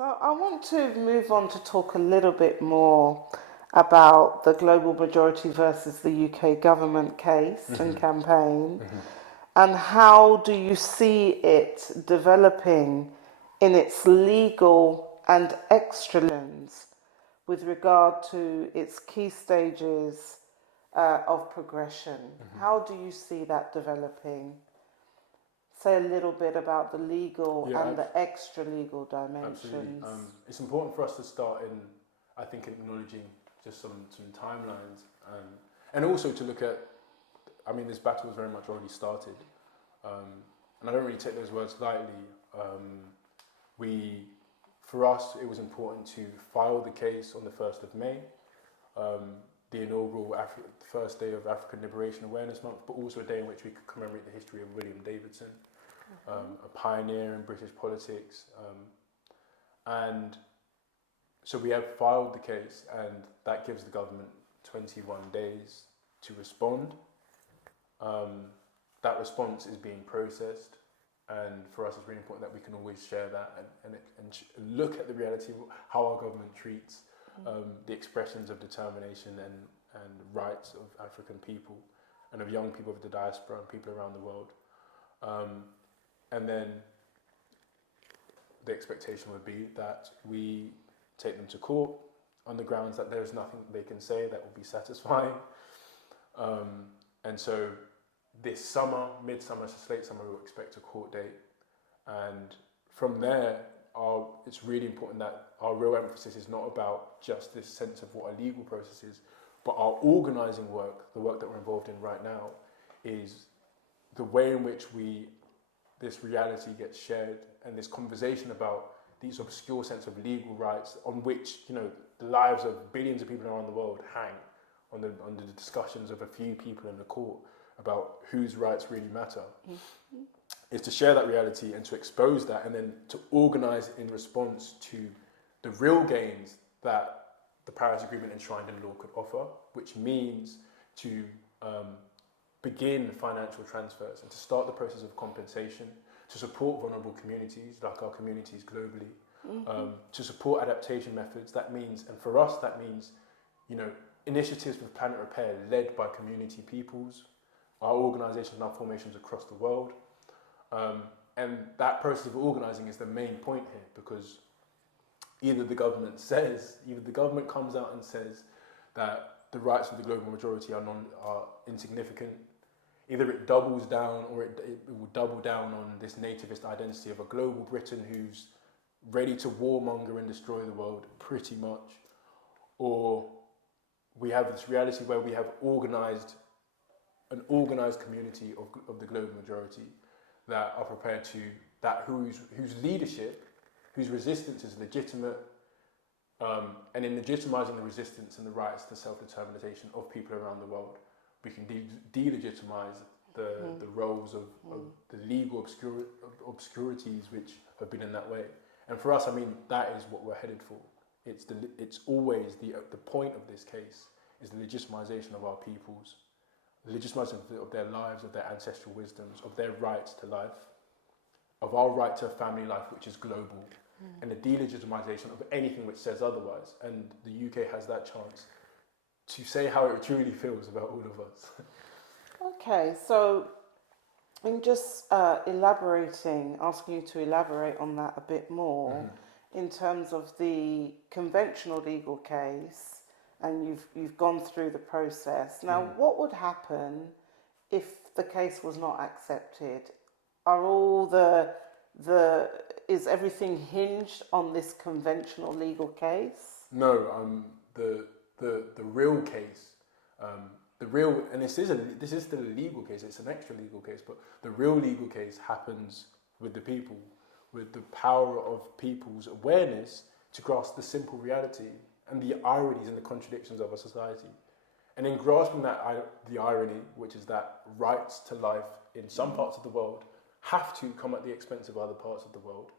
So I want to move on to talk a little bit more about the Global Majority versus the UK government case and campaign, and how do you see it developing in its legal and extra lens with regard to its key stages of progression? How do you see that developing? Say a little bit about the legal and the extra legal dimensions. Absolutely. It's important for us to start in, I think, acknowledging just some timelines, and also to look at, I mean, this battle has very much already started, and I don't really take those words lightly. For us, it was important to file the case on the 1st of May, the inaugural first day of African Liberation Awareness Month, but also a day in which we could commemorate the history of William Davidson, a pioneer in British politics. And so we have filed the case, and that gives the government 21 days to respond. That response is being processed, and for us it's really important that we can always share that and look at the reality of how our government treats the expressions of determination and rights of African people and of young people of the diaspora and people around the world. And then the expectation would be that we take them to court on the grounds that there's nothing they can say that will be satisfying. And so this summer, midsummer, late summer, we'll expect a court date. And from there, it's really important that our real emphasis is not about just this sense of what a legal process is, but our organising work, the work that we're involved in right now, is the way in which this reality gets shared, and this conversation about these obscure sense of legal rights on which, the lives of billions of people around the world hang on the discussions of a few people in the court about whose rights really matter, is to share that reality and to expose that, and then to organise in response to the real gains that the Paris Agreement enshrined in law could offer, which means to begin financial transfers and to start the process of compensation, to support vulnerable communities like our communities globally, to support adaptation methods. That means, and for us, that means, initiatives for planet repair led by community peoples, our organisations and our formations across the world. And that process of organising is the main point here, because either the government comes out and says that the rights of the global majority are insignificant. Either it doubles down, or it will double down on this nativist identity of a global Britain who's ready to warmonger and destroy the world, pretty much. Or we have this reality where we have an organised community of the global majority that are prepared to, whose leadership, whose resistance is legitimate, and in legitimising the resistance and the rights to self-determination of people around the world, we can delegitimise the roles of the legal obscurities which have been in that way. And for us, I mean, that is what we're headed for. It's always the point of this case is the legitimisation of our peoples, the legitimation of their lives, of their ancestral wisdoms, of their rights to life, of our right to a family life which is global, and the delegitimization of anything which says otherwise. And the UK has that chance to say how it truly feels about all of us. Okay, so in just asking you to elaborate on that a bit more, in terms of the conventional legal case, and you've gone through the process. Now, what would happen if the case was not accepted? Is everything hinged on this conventional legal case? No, the real case, and this is still a legal case. It's an extra legal case, but the real legal case happens with the people, with the power of people's awareness to grasp the simple reality and the ironies and the contradictions of our society. And in grasping the irony, which is that rights to life in some parts of the world have to come at the expense of other parts of the world.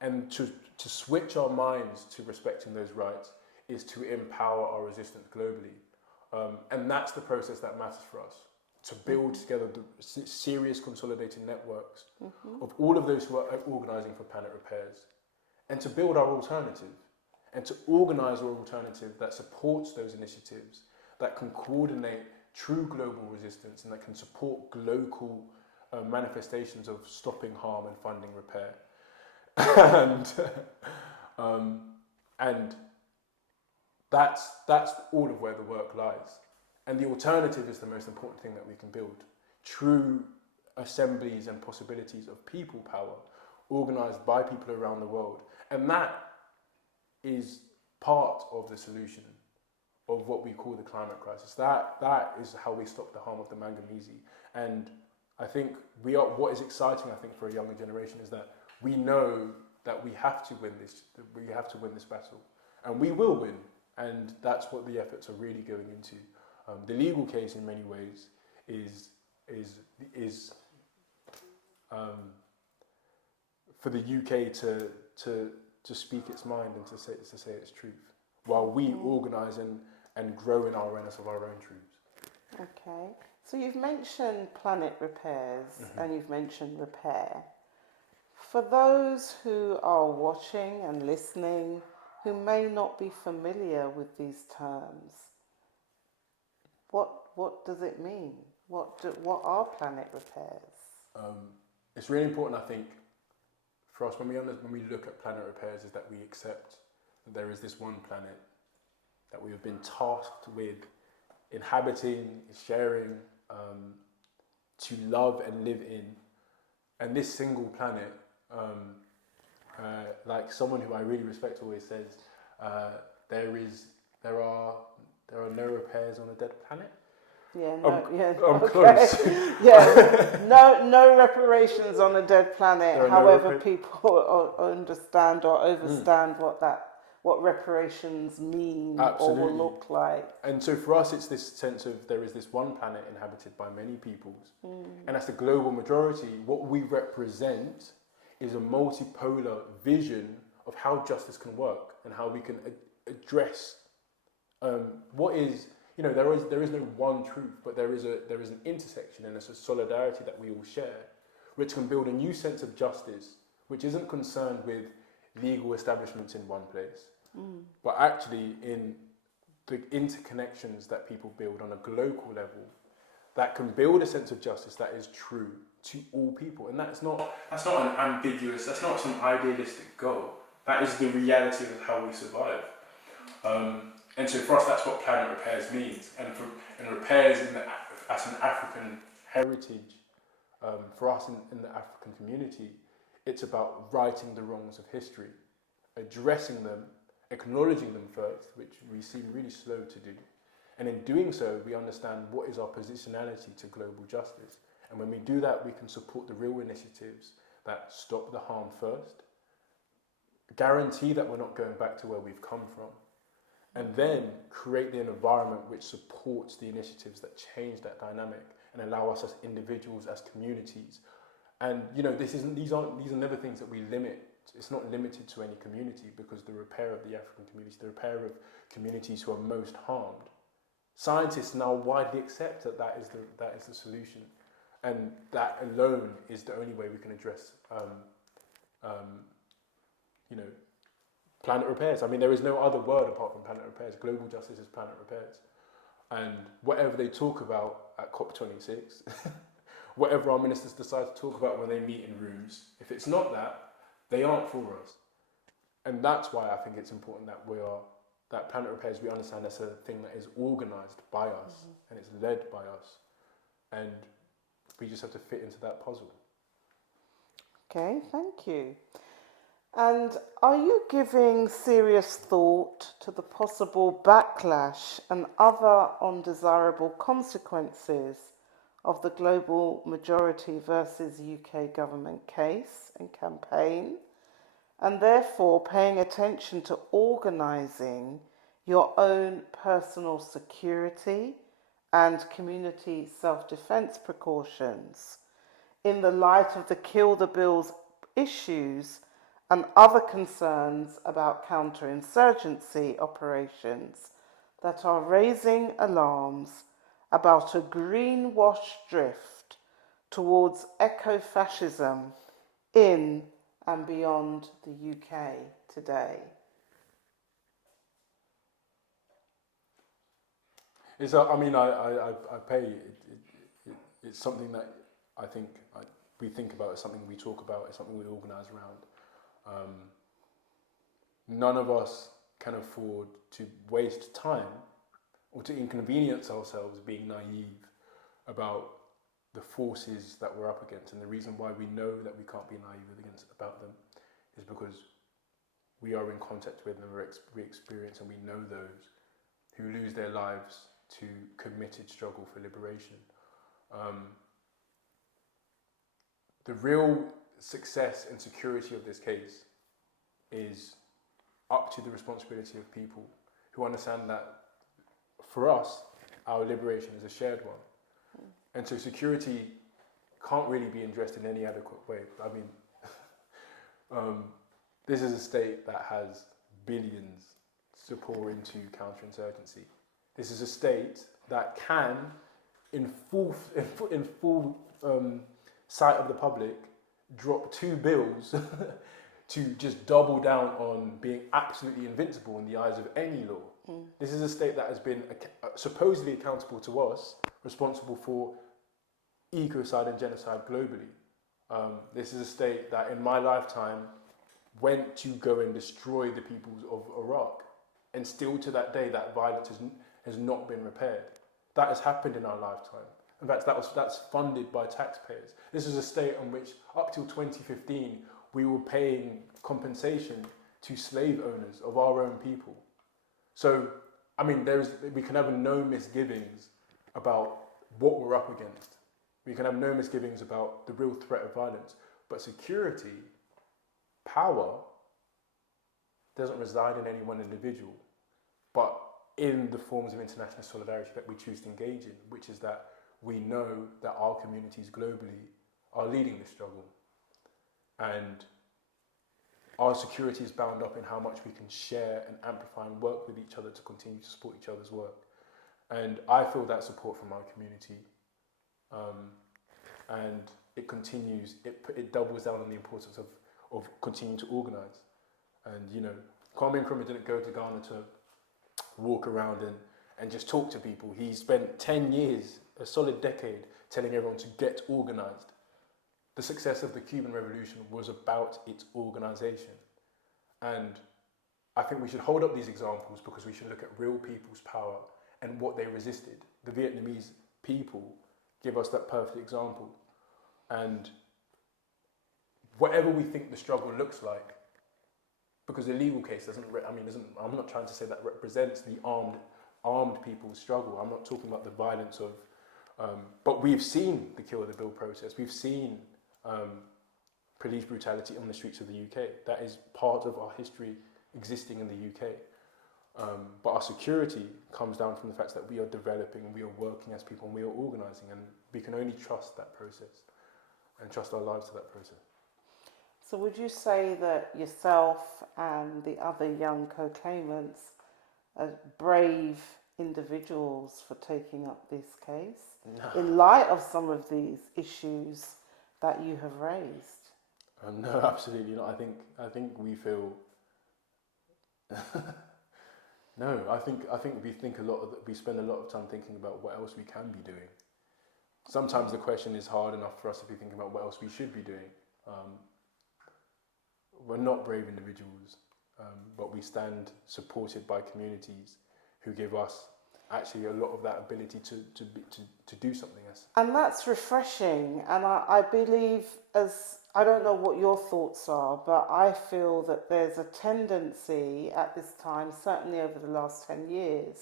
And to switch our minds to respecting those rights is to empower our resistance globally. And that's the process that matters for us, to build together the serious consolidated networks of all of those who are organising for planet repairs, and to build our alternative and to organise our alternative that supports those initiatives, that can coordinate true global resistance and that can support local manifestations of stopping harm and funding repair. And that's all of where the work lies. And the alternative is the most important thing that we can build. True assemblies and possibilities of people power, organised by people around the world. And that is part of the solution of what we call the climate crisis. That is how we stop the harm of the manganese. And I think what is exciting, I think, for a younger generation is that we know that we have to win this battle. And we will win. And that's what the efforts are really going into. The legal case, in many ways, is for the UK to speak its mind and to say its truth, while we organise and grow in our awareness of our own truths. Okay. So you've mentioned planet repairs and you've mentioned repair. For those who are watching and listening who may not be familiar with these terms, what does it mean? What are planet repairs? It's really important, I think, for us when we look at planet repairs, is that we accept that there is this one planet that we have been tasked with inhabiting, sharing, to love and live in. And this single planet, like someone who I really respect always says, there are no repairs on a dead planet. I'm close. No reparations on a dead planet. However, people understand or understand what reparations mean. Absolutely. Or will look like. And so for us, it's this sense of there is this one planet inhabited by many peoples, and as the global majority, what we represent is a multipolar vision of how justice can work and how we can address what is. There is no one truth, but there is an intersection and it's a solidarity that we all share, which can build a new sense of justice, which isn't concerned with legal establishments in one place, but actually in the interconnections that people build on a global level, that can build a sense of justice that is true to all people. And that's not an ambiguous, that's not some idealistic goal. That is the reality of how we survive. And so for us, that's what planet repairs means. And repairs as an African heritage, for us in the African community, it's about righting the wrongs of history, addressing them, acknowledging them first, which we seem really slow to do. And in doing so, we understand what is our positionality to global justice. And when we do that, we can support the real initiatives that stop the harm first, guarantee that we're not going back to where we've come from, and then create the environment which supports the initiatives that change that dynamic and allow us as individuals, as communities. And these are never things that we limit. It's not limited to any community, because the repair of the African community, the repair of communities who are most harmed, scientists now widely accept that is the solution, and that alone is the only way we can address planet repairs. I mean, there is no other word apart from planet repairs. Global justice is planet repairs. And whatever they talk about at COP26, whatever our ministers decide to talk about when they meet in rooms, if it's not that, they aren't for us. And that's why I think it's important that planet repairs, we understand that's a thing that is organised by us and it's led by us. And we just have to fit into that puzzle. Okay, thank you. And are you giving serious thought to the possible backlash and other undesirable consequences of the global majority versus UK government case and campaign, and therefore paying attention to organising your own personal security and community self-defence precautions in the light of the Kill the Bills issues and other concerns about counterinsurgency operations that are raising alarms about a greenwash drift towards eco-fascism in and beyond the UK? today? It's, I mean, I pay. It's something that I think we think about. It's something we talk about. It's something we organise around. None of us can afford to waste time or to inconvenience ourselves being naive about the forces that we're up against. And the reason why we know that we can't be naive about them is because we are in contact with them, we experience and we know those who lose their lives to committed struggle for liberation. The real success and security of this case is up to the responsibility of people who understand that for us, our liberation is a shared one. And so security can't really be addressed in any adequate way. I mean, this is a state that has billions to pour into counterinsurgency. This is a state that can, in full sight of the public, drop 2 bills to just double down on being absolutely invincible in the eyes of any law. This is a state that has been supposedly accountable to us, responsible for ecocide and genocide globally. This is a state that in my lifetime went to go and destroy the peoples of Iraq. And still to that day, that violence has not been repaired. That has happened in our lifetime. In fact, that's funded by taxpayers. This is a state on which up till 2015, we were paying compensation to slave owners of our own people. So, I mean, we can have no misgivings about what we're up against. We can have no misgivings about the real threat of violence. But security, power, doesn't reside in any one individual, but in the forms of international solidarity that we choose to engage in, which is that we know that our communities globally are leading this struggle. And our security is bound up in how much we can share and amplify and work with each other to continue to support each other's work. And I feel that support from our community. And it continues, it doubles down on the importance of continuing to organise. And, you know, Kwame Nkrumah didn't go to Ghana to walk around and just talk to people. He spent 10 years, a solid decade, telling everyone to get organised. The success of the Cuban Revolution was about its organisation. And I think we should hold up these examples because we should look at real people's power and what they resisted. The Vietnamese people give us that perfect example. And whatever we think the struggle looks like, because the legal case I'm not trying to say that represents the armed people's struggle. I'm not talking about the violence of, but we've seen the Kill the Bill process. We've seen police brutality on the streets of the UK. That is part of our history existing in the UK. But our security comes down from the fact that we are developing, we are working as people, and we are organising, and we can only trust that process and trust our lives to that process. So would you say that yourself and the other young co-claimants are brave individuals for taking up this case in light of some of these issues that you have raised? No, absolutely not. I think we feel. No, I think we spend a lot of time thinking about what else we can be doing. Sometimes the question is hard enough for us to be thinking about what else we should be doing. We're not brave individuals, but we stand supported by communities who give us actually a lot of that ability to do something else. And that's refreshing. And I believe, I don't know what your thoughts are, but I feel that there's a tendency at this time, certainly over the last 10 years,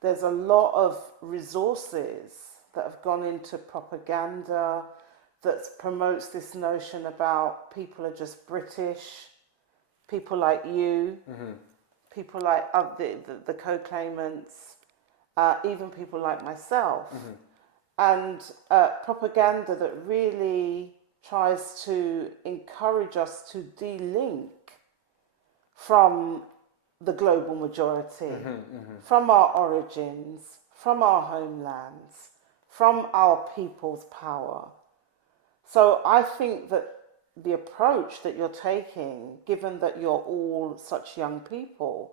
there's a lot of resources that have gone into propaganda that promotes this notion about people are just British, people like you, people like the co-claimants, even people like myself, and propaganda that really tries to encourage us to de-link from the global majority, from our origins, from our homelands, from our people's power. So I think that the approach that you're taking, given that you're all such young people,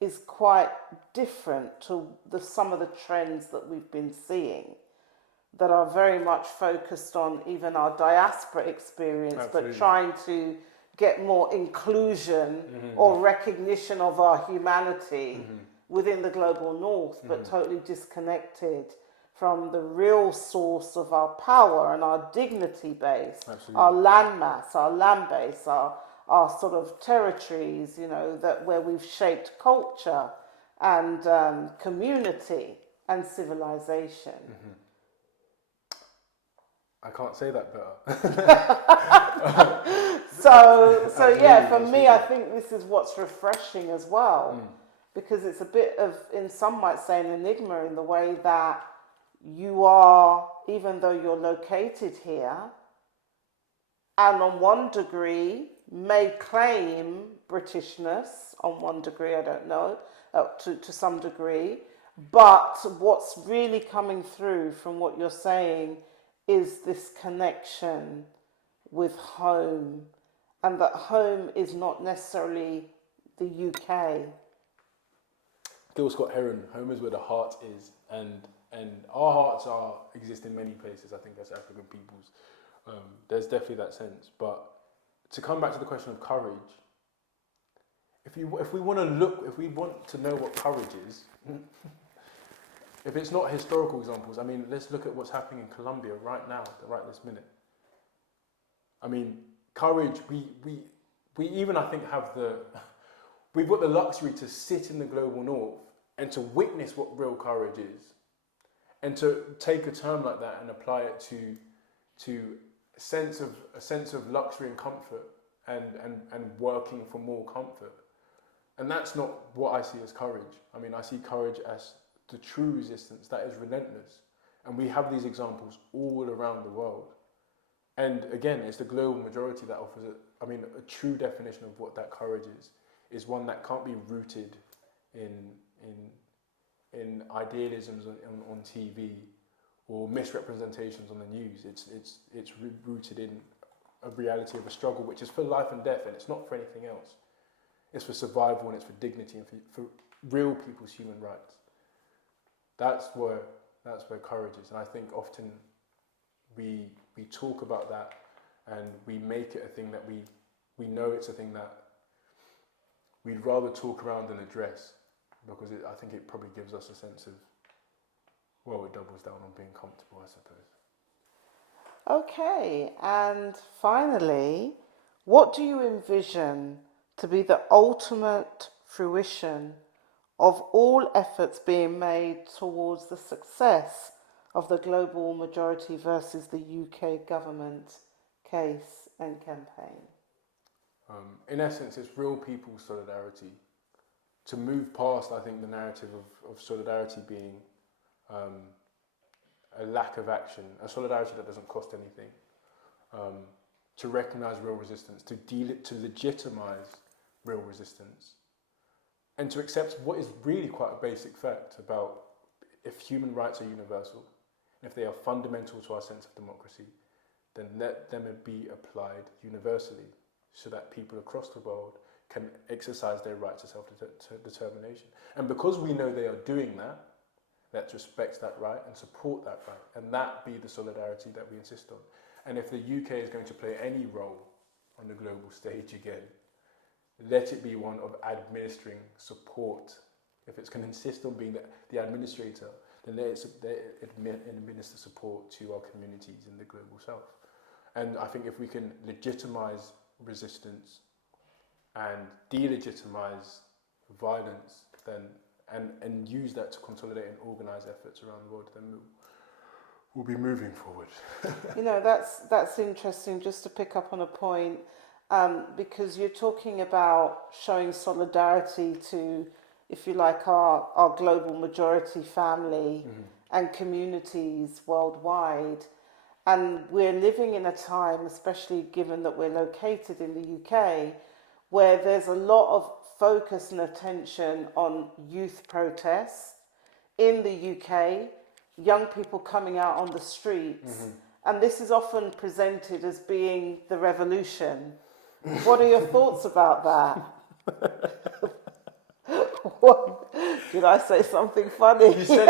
is quite different to some of the trends that we've been seeing that are very much focused on even our diaspora experience, Absolutely. but trying to get more inclusion or recognition of our humanity within the global north, but totally disconnected from the real source of our power and our dignity base, our land mass, our land base, our sort of territories, you know, that where we've shaped culture and community and civilization. I can't say that better. So yeah, for me, I think this is what's refreshing as well, because it's a bit of, in some might say, an enigma in the way that you are, even though you're located here, and on one degree may claim Britishness, on one degree, I don't know, to some degree, but what's really coming through from what you're saying is this connection with home, and that home is not necessarily the UK. Gil Scott Heron, home is where the heart is, and our hearts exist in many places, I think, as African peoples. There's definitely that sense. But to come back to the question of courage, if we want to know what courage is, if it's not historical examples, I mean, let's look at what's happening in Colombia right now, right this minute. I mean, courage, we even, I think, we've got the luxury to sit in the global north and to witness what real courage is, and to take a term like that and apply it to a sense of luxury and comfort, and working for more comfort. And that's not what I see as courage. I mean, I see courage as the true resistance that is relentless. And we have these examples all around the world. And again, it's the global majority that offers a true definition of what that courage is one that can't be rooted in idealisms on TV or misrepresentations on the news. It's rooted in a reality of a struggle which is for life and death, and it's not for anything else. It's for survival, and it's for dignity, and for real people's human rights. That's where courage is. And I think often we talk about that, and we make it a thing that we know it's a thing that we'd rather talk around than address, because I think it probably gives us a sense of, well, it doubles down on being comfortable, I suppose. Okay, and finally, what do you envision to be the ultimate fruition of all efforts being made towards the success of the global majority versus the UK government case and campaign? In essence, it's real people's solidarity. To move past, I think, the narrative of solidarity being a lack of action, a solidarity that doesn't cost anything, to recognise real resistance, to legitimise real resistance, and to accept what is really quite a basic fact about if human rights are universal, and if they are fundamental to our sense of democracy, then let them be applied universally so that people across the world can exercise their right to self-determination. And because we know they are doing that, let's respect that right and support that right, and that be the solidarity that we insist on. And if the UK is going to play any role on the global stage again, let it be one of administering support. If it's going to insist on being the administrator, then let it administer support to our communities in the global south. And I think if we can legitimise resistance and delegitimise violence, then and use that to consolidate and organise efforts around the world, then we'll be moving forward. You know, that's interesting, just to pick up on a point, because you're talking about showing solidarity to, if you like, our global majority family and communities worldwide. And we're living in a time, especially given that we're located in the UK, where there's a lot of focus and attention on youth protests in the UK, young people coming out on the streets And this is often presented as being the revolution. What are your thoughts about that? What? Did I say something funny? You said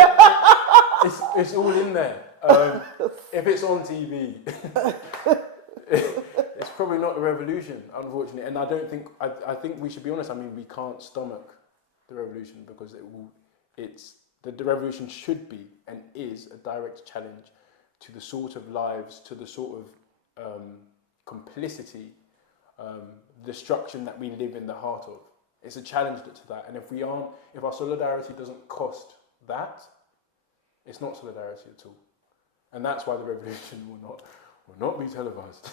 it's all in there. If it's on TV, it's probably not the revolution, unfortunately. And I think we should be honest. I mean, we can't stomach the revolution because the revolution should be and is a direct challenge to the sort of lives, to the sort of complicity, destruction that we live in the heart of. It's a challenge to that. And if our solidarity doesn't cost that, it's not solidarity at all. And that's why the revolution will not be televised.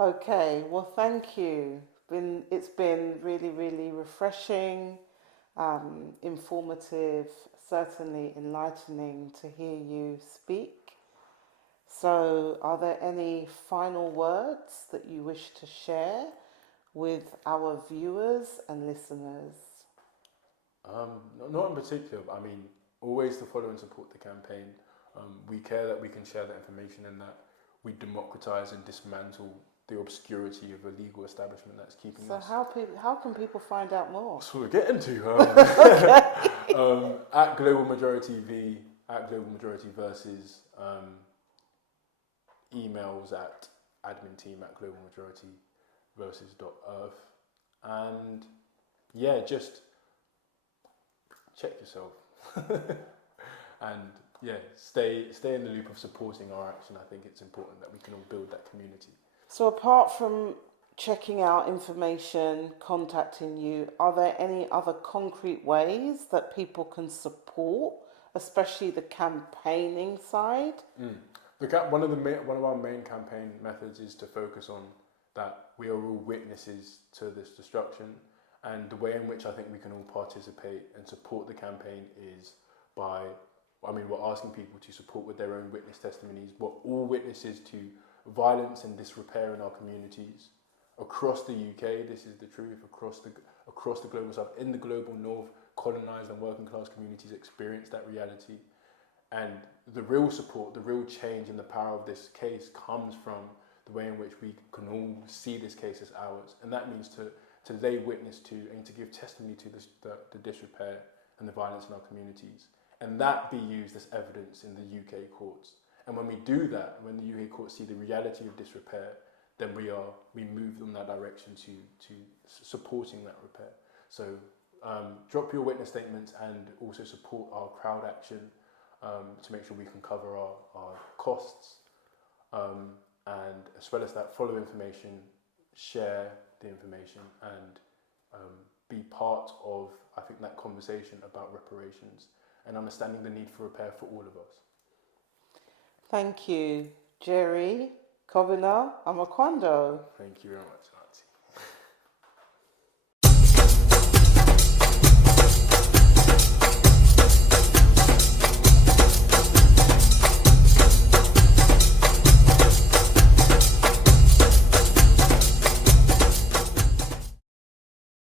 Okay, well, thank you. It's been really, really refreshing, informative, certainly enlightening to hear you speak. So, are there any final words that you wish to share with our viewers and listeners? Not in particular. I mean, always to follow and support the campaign. We care that we can share that information and that we democratise and dismantle the obscurity of a legal establishment that's keeping us. So how can people find out more? That's what we're getting to. At GlobalMajorityV, at GlobalMajorityvs's, emails at admin@globalmajorityvs.earth, and yeah, just check yourself and yeah, stay in the loop of supporting our action. I think it's important that we can all build that community. So apart from checking out information, contacting you, are there any other concrete ways that people can support, especially the campaigning side? One of our main campaign methods is to focus on that we are all witnesses to this destruction, and the way in which I think we can all participate and support the campaign is by, we're asking people to support with their own witness testimonies. We're all witnesses to violence and disrepair in our communities across the UK. This is the truth. Across the global south, in the global north, colonised and working class communities experience that reality. And the real support, the real change in the power of this case comes from the way in which we can all see this case as ours. And that means to lay witness to and to give testimony to the disrepair and the violence in our communities. And that be used as evidence in the UK courts. And when we do that, when the UK courts see the reality of disrepair, then we move in that direction to supporting that repair. So drop your witness statements and also support our crowd action to make sure we can cover our costs. And as well as that, follow information, share the information, and be part of, I think, that conversation about reparations and understanding the need for repair for all of us. Thank you, Jerry, Kovina, Amakwando. Thank you very much.